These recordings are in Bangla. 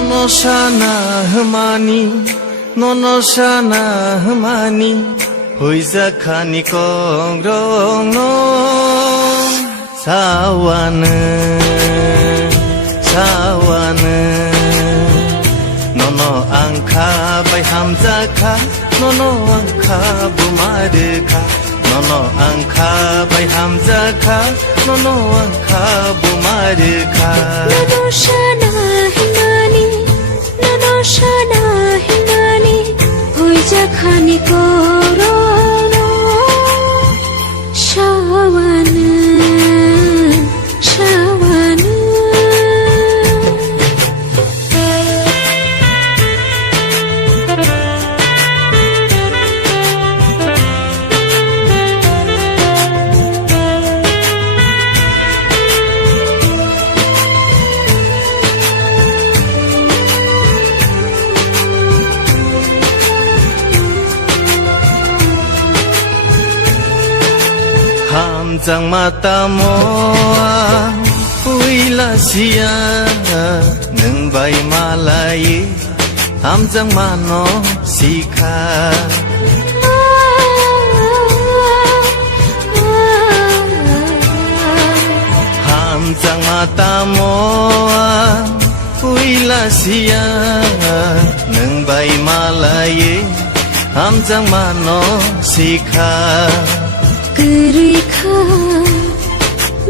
ননসানা মানি ননসানা মানি হইজা খানি কংগ্রং সাওয়ানে সাওয়ানে নন আংখা বাই হামজাখা নন আংখা বুমারখা নন আংখা বাই হামজাখা নন আংখা বুমারখা ননসানা হিমানি ননসানা হিমানি হইজা খানি করং সাওয়ানে সাওয়ানে Hamjang mata moa uila sia neng bai malai hamjang mano sikha hamjang mata moa uila sia neng bai malai hamjang mano sikha Kerikha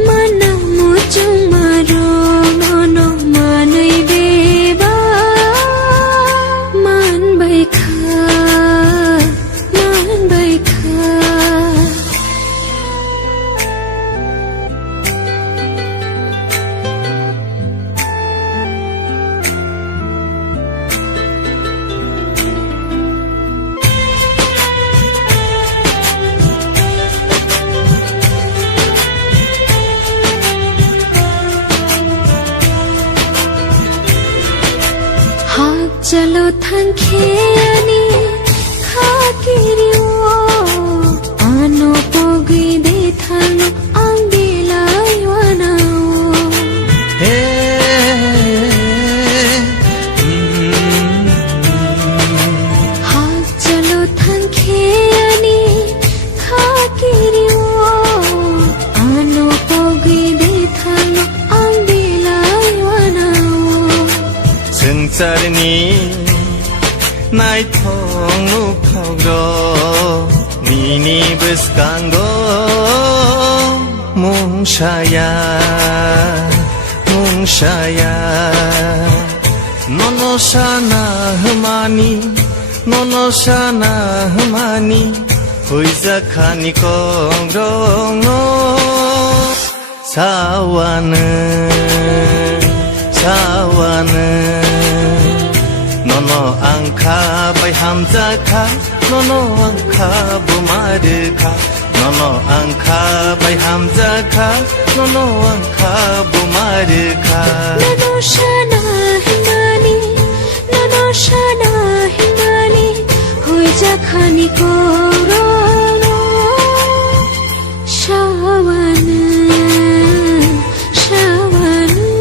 mana mojang maro nono manai beba man baikha man baikha Chalo thanke ani khakiriyo ano pogi de thalo angilai wanao ha chalo thanke ani khakiriyo ano pogi de thalo angilai wanao Sengcarni nai thong nu phogro nini beskanggo mungshaya mungshaya nonosana mani nonosana mani hoiza khani kongrong sawane sawane nono angkha bai hamjakha nono angkha bumarkha nono angkha bai hamjakha nono angkha bumarkha ননসানা Himani ননসানা Himani হইজা খানি করং সাওয়ানে সাওয়ানে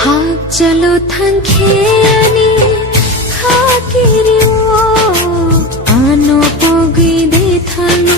হাক চলো থাংখে আনি খাকিরিও আনো পগি দে থালো